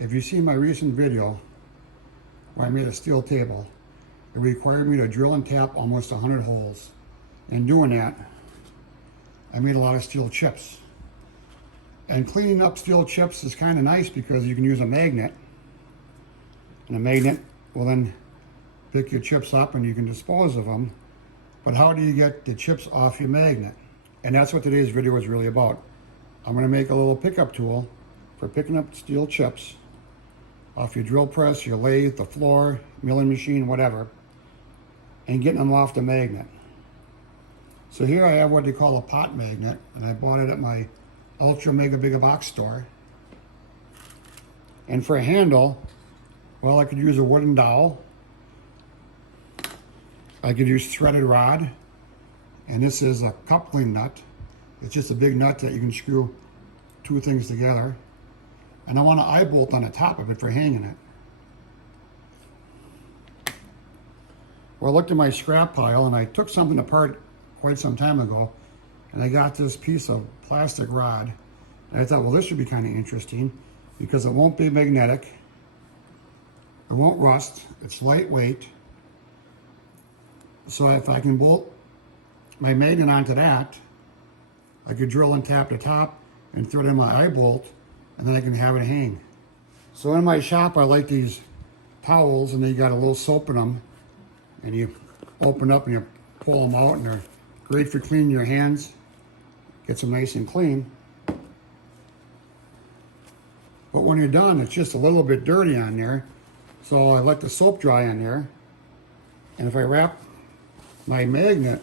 If you see my recent video where I made a steel table, it required me to drill and tap almost 100 holes. In doing that, I made a lot of steel chips. And cleaning up steel chips is kind of nice because you can use a magnet. And a magnet will then pick your chips up and you can dispose of them. But how do you get the chips off your magnet? And that's what today's video is really about. I'm going to make a little pickup tool for picking up steel chips off your drill press, your lathe, the floor, milling machine, whatever, and getting them off the magnet. So here I have what they call a pot magnet, and I bought it at my Ultra Mega Bigga box store. And for a handle, well, I could use a wooden dowel. I could use threaded rod, and this is a coupling nut. It's just a big nut that you can screw two things together. And I want an eye bolt on the top of it for hanging it. Well, I looked at my scrap pile and I took something apart quite some time ago, and I got this piece of plastic rod. And I thought, well, this should be kind of interesting because it won't be magnetic, it won't rust, it's lightweight. So if I can bolt my magnet onto that, I could drill and tap the top and thread in my eye bolt, and then I can have it hang. So in my shop, I like these towels, and they got a little soap in them, and you open up and you pull them out, and they're great for cleaning your hands. Gets them nice and clean. But when you're done, it's just a little bit dirty on there, so I let the soap dry on there, and if I wrap my magnet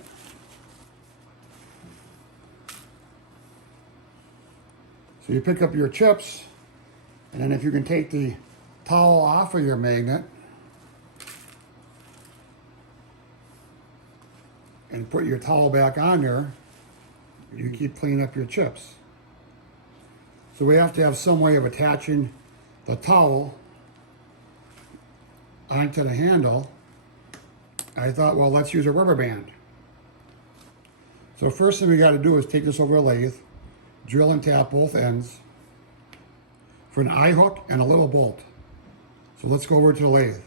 so you pick up your chips, and then if you can take the towel off of your magnet and put your towel back on there, you keep cleaning up your chips. So we have to have some way of attaching the towel onto the handle. I thought, well, let's use a rubber band. So first thing we got to do is take this over a lathe, drill and tap both ends for an eye hook and a little bolt. So let's go over to the lathe.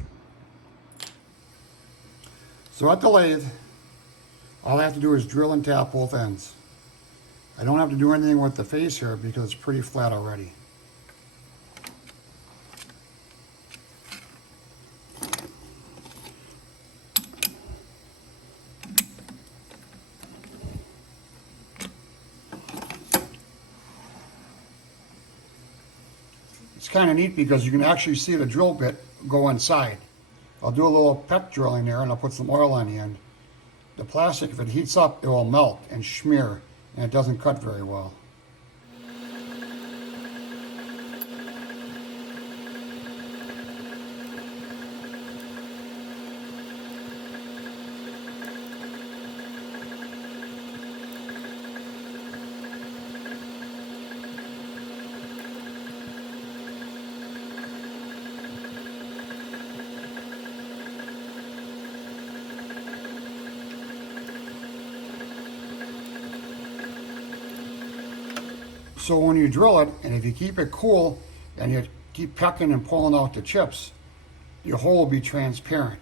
So at the lathe, all I have to do is drill and tap both ends. I don't have to do anything with the face here because it's pretty flat already. It's kind of neat because you can actually see the drill bit go inside. I'll do a little pep drilling there and I'll put some oil on the end. The plastic, if it heats up, it will melt and smear, and it doesn't cut very well. So when you drill it, and if you keep it cool, and you keep pecking and pulling out the chips, your hole will be transparent.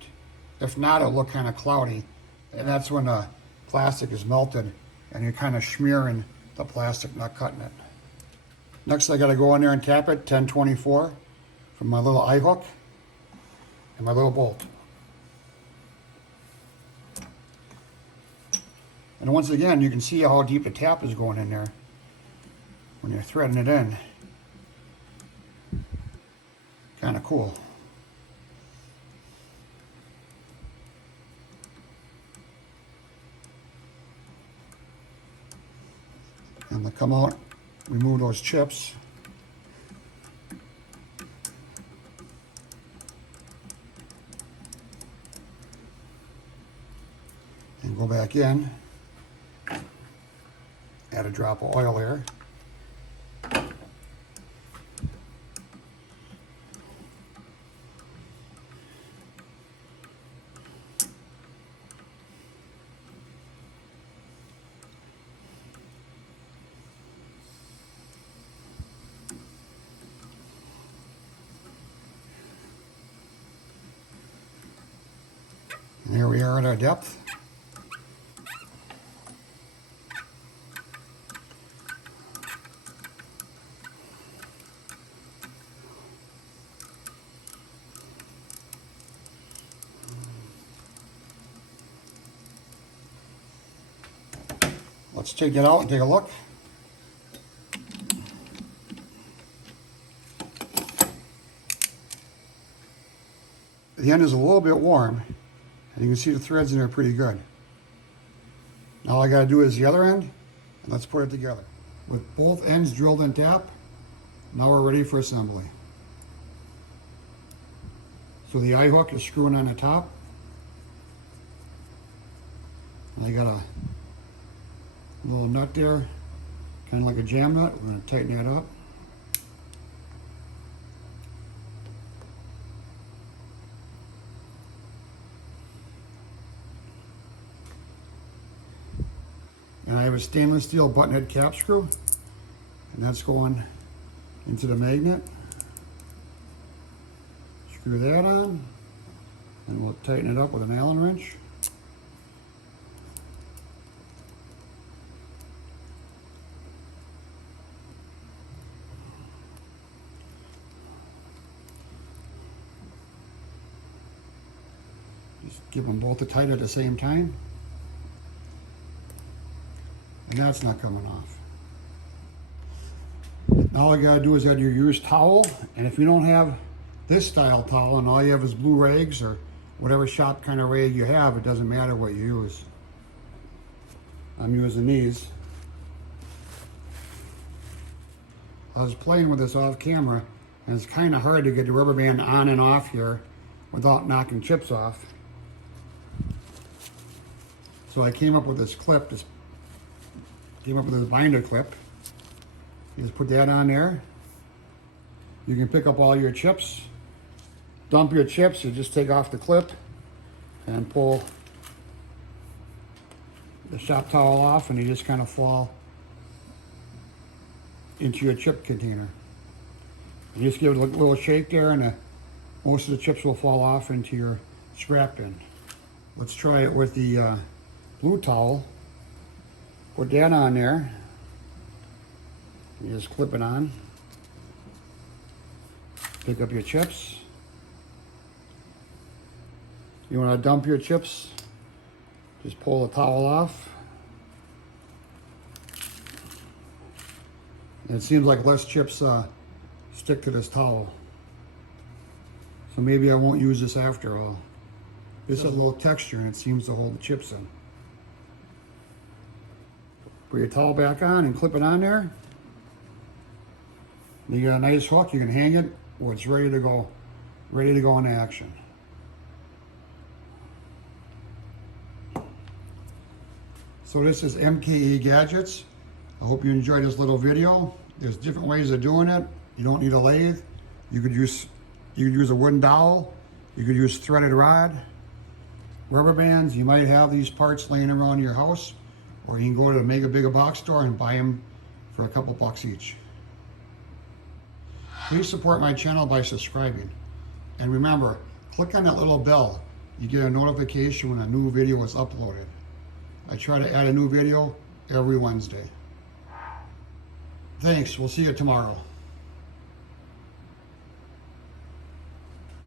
If not, it'll look kind of cloudy. And that's when the plastic is melted, and you're kind of smearing the plastic, not cutting it. Next, I gotta go in there and tap it, 1024, from my little eye hook and my little bolt. And once again, you can see how deep the tap is going in there when you're threading it in. Kind of cool. And to come out, remove those chips. And go back in. Add a drop of oil there. And here we are at our depth. Let's take it out and take a look. The end is a little bit warm, and you can see the threads in there pretty good. Now all I got to do is the other end, and let's put it together. With both ends drilled and tapped, now we're ready for assembly. So the eye hook is screwing on the top. And I got a little nut there, kind of like a jam nut. We're going to tighten that up. And I have a stainless steel button head cap screw, and that's going into the magnet. Screw that on, and we'll tighten it up with an Allen wrench. Just give them both a tight at the same time. And that's not coming off. Now all you gotta do is add your used towel, and if you don't have this style towel and all you have is blue rags or whatever shop kind of rag you have, it doesn't matter what you use. I'm using these. I was playing with this off camera, and it's kind of hard to get the rubber band on and off here without knocking chips off. So I came up with this clip, came up with this binder clip. You just put that on there. You can pick up all your chips, dump your chips, you just take off the clip and pull the shop towel off, and you just kind of fall into your chip container. You just give it a little shake there, and most of the chips will fall off into your scrap bin. Let's try it with the blue towel. Put that on there. You just clip it on. Pick up your chips. You want to dump your chips, just pull the towel off. And it seems like less chips stick to this towel. So maybe I won't use this after all. This has a little texture and it seems to hold the chips in. Put your towel back on and clip it on there. You got a nice hook, you can hang it where it's ready to go into action. So this is Mkegadgets. I hope you enjoyed this little video. There's different ways of doing it. You don't need a lathe. You could use a wooden dowel. You could use threaded rod, rubber bands. You might have these parts laying around your house, or you can go to the Mkegadgets box store and buy them for a couple bucks each. Please support my channel by subscribing. And remember, click on that little bell. You get a notification when a new video is uploaded. I try to add a new video every Wednesday. Thanks, we'll see you tomorrow.